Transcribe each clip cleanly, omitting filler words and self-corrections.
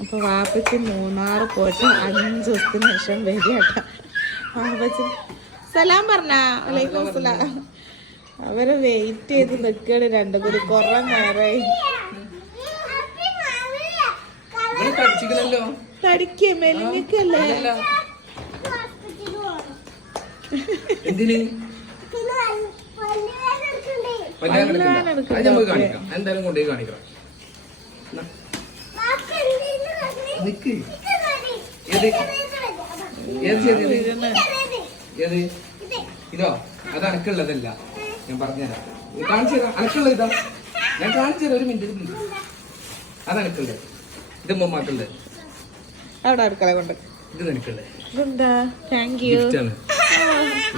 അപ്പൊ വാപ്പച്ചി മൂന്നാർ പോയിട്ട് 5 ദിവസത്തിന് ശേഷം വരികട്ടാ. വാപ്പച്ചി സലാം പറഞ്ഞ വലൈക്കും സലാം. അവരെ വെയിറ്റ് ചെയ്ത് നിൽക്കണ് രണ്ടും കൂടി കൊറേ നേരമായി. തടിക്കേ മെലിഞ്ഞിക്കല്ലേ? എന്തായാലും കൊണ്ടുപോയി കാണിക്കണം. ഇതോ അത് അനക്കുള്ളതല്ല, ഞാൻ പറഞ്ഞുതരാം. കാണിച്ചു തരാം. അനക്കുള്ളത് ഇതാ, ഞാൻ കാണിച്ചു തരാം. ഒരു മിനിറ്റ് പ്ലീസ്. അത് അനക്കുള്ളത്, ഇത് ഉമ്മമാക്കുള്ളത്. അവിടെ അടുക്കള കൊണ്ട് ഇത് നിനക്കുള്ളത്. ഗിഫ്റ്റാണ്.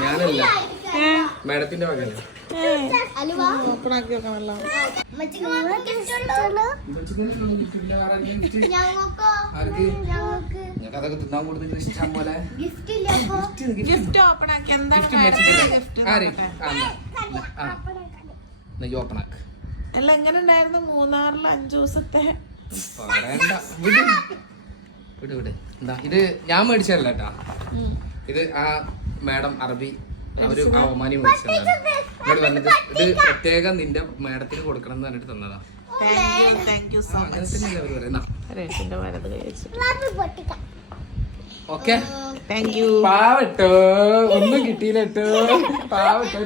ഞാനല്ല, മാഡത്തിന്റെ വകയല്ല. ഓപ്പണാക്കി വെക്കണല്ലോ. അതൊക്കെ തിന്നാൻ കൊടുത്തിട്ട് ഇഷ്ടം പോലെ ഗിഫ്റ്റ് ഓപ്പണാക്കി. ഓപ്പണാക്ക്. എല്ലാം എങ്ങനെ ഉണ്ടായിരുന്നു മൂന്നാറിൽ 5 ദിവസത്തെ? പറയണ്ട, വിട് വിട് വിട്. എന്താ ഇത് ഞാൻ മേടിച്ചതല്ല കേട്ടാ, ഇത് ആ മാഡം അറബി അവര് ആ ഒമാനി മേടിച്ചതാണ്. ഇവിടെ വന്നിട്ട് ഇത് പ്രത്യേകം നിന്റെ മാഡത്തിന് കൊടുക്കണം എന്ന് പറഞ്ഞിട്ട് തന്നതാ. അങ്ങനെ തന്നെയല്ലേ അവര് പറയുന്ന. ഓക്കെ, പാവട്ടോ, ഒന്നും കിട്ടിയില്ലോ. പാവട്ടോ,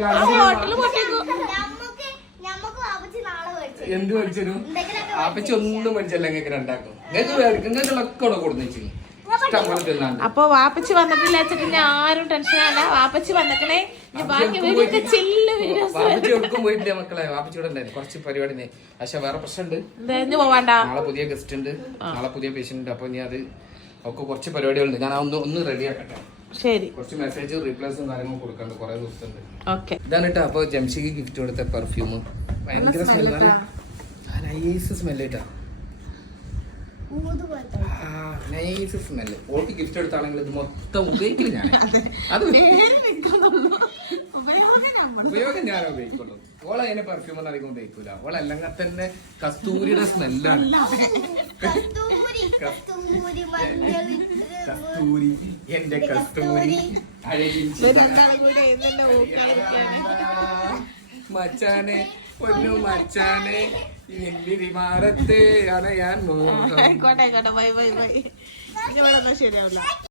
എന്ത് മേടിച്ചു? ആപ്പച്ചി ഒന്നും മേടിച്ചല്ല. നിങ്ങൾക്ക് രണ്ടാക്കും നിങ്ങൾക്കുള്ളൊക്കെ കൊടുന്നു. അപ്പൊ വാപ്പച്ചി വന്നിട്ടില്ല വെച്ചിട്ട് ഞാൻ ആരും ടെൻഷനല്ല. വാപ്പച്ചി വന്നിട്ടേ ബാക്കി വാപ്പച്ചി എവിടേക്കും പോയിട്ടില്ല മക്കളെ. വാപ്പച്ചി ഇവിടെ ഉണ്ടായിരുന്നു കുറച്ച് പരിപാടി. പക്ഷെ വേറെ പ്രശ്നമുണ്ട്, പോവാണ്ട. നാളെ പുതിയ ഗസ്റ്റ് ഉണ്ട്, നാളെ പുതിയ പേഷ്യന്റ് ഉണ്ട്. അപ്പൊ ഇനി അത് ഒക്കെ കുറച്ച് പരിപാടികളുണ്ട്. ഞാൻ ഒന്ന് റെഡി ആക്കട്ടെ. ശരി, കുറച്ച് മെസ്സേജ് റീപ്ലേസും കാര്യങ്ങളും കൊടുക്കണ്ട്. കുറെ ദിവസമുണ്ട്. ഓക്കെ, ഇതാണ് കേട്ടോ. അപ്പൊ ജംഷിക്ക് ഗിഫ്റ്റ് കൊടുത്ത പെർഫ്യൂം ഭയങ്കര സ്മെല്ലാണ്. നൈസ് സ്മെല്ല് കേട്ടാ, നൈസ് സ്മെല്ല്. ഓൾക്ക് ഗിഫ്റ്റ് എടുത്താണെങ്കിൽ ഇത് മൊത്തം ഉപയോഗിക്കില്ല ഞാൻ. അത് ഉപയോഗം ഞാൻ ഉപയോഗിക്കുള്ളൂ. ഓളെ അതിനെ പെർഫ്യൂം ഒന്നും അധികം ഉപയോഗിക്കൂല. ഓളല്ലെങ്കിൽ തന്നെ കസ്തൂരിയുടെ സ്മെല്ലാണ്. കസ്തൂരി, എന്റെ കസ്തൂരി മച്ചാനെ, പൊന്നു മച്ചാനെ, വിമാനത്തെ അണയാൻ. ആയിക്കോട്ടെ, ബൈ ബൈ ബൈ. ശരിയാവില്ല.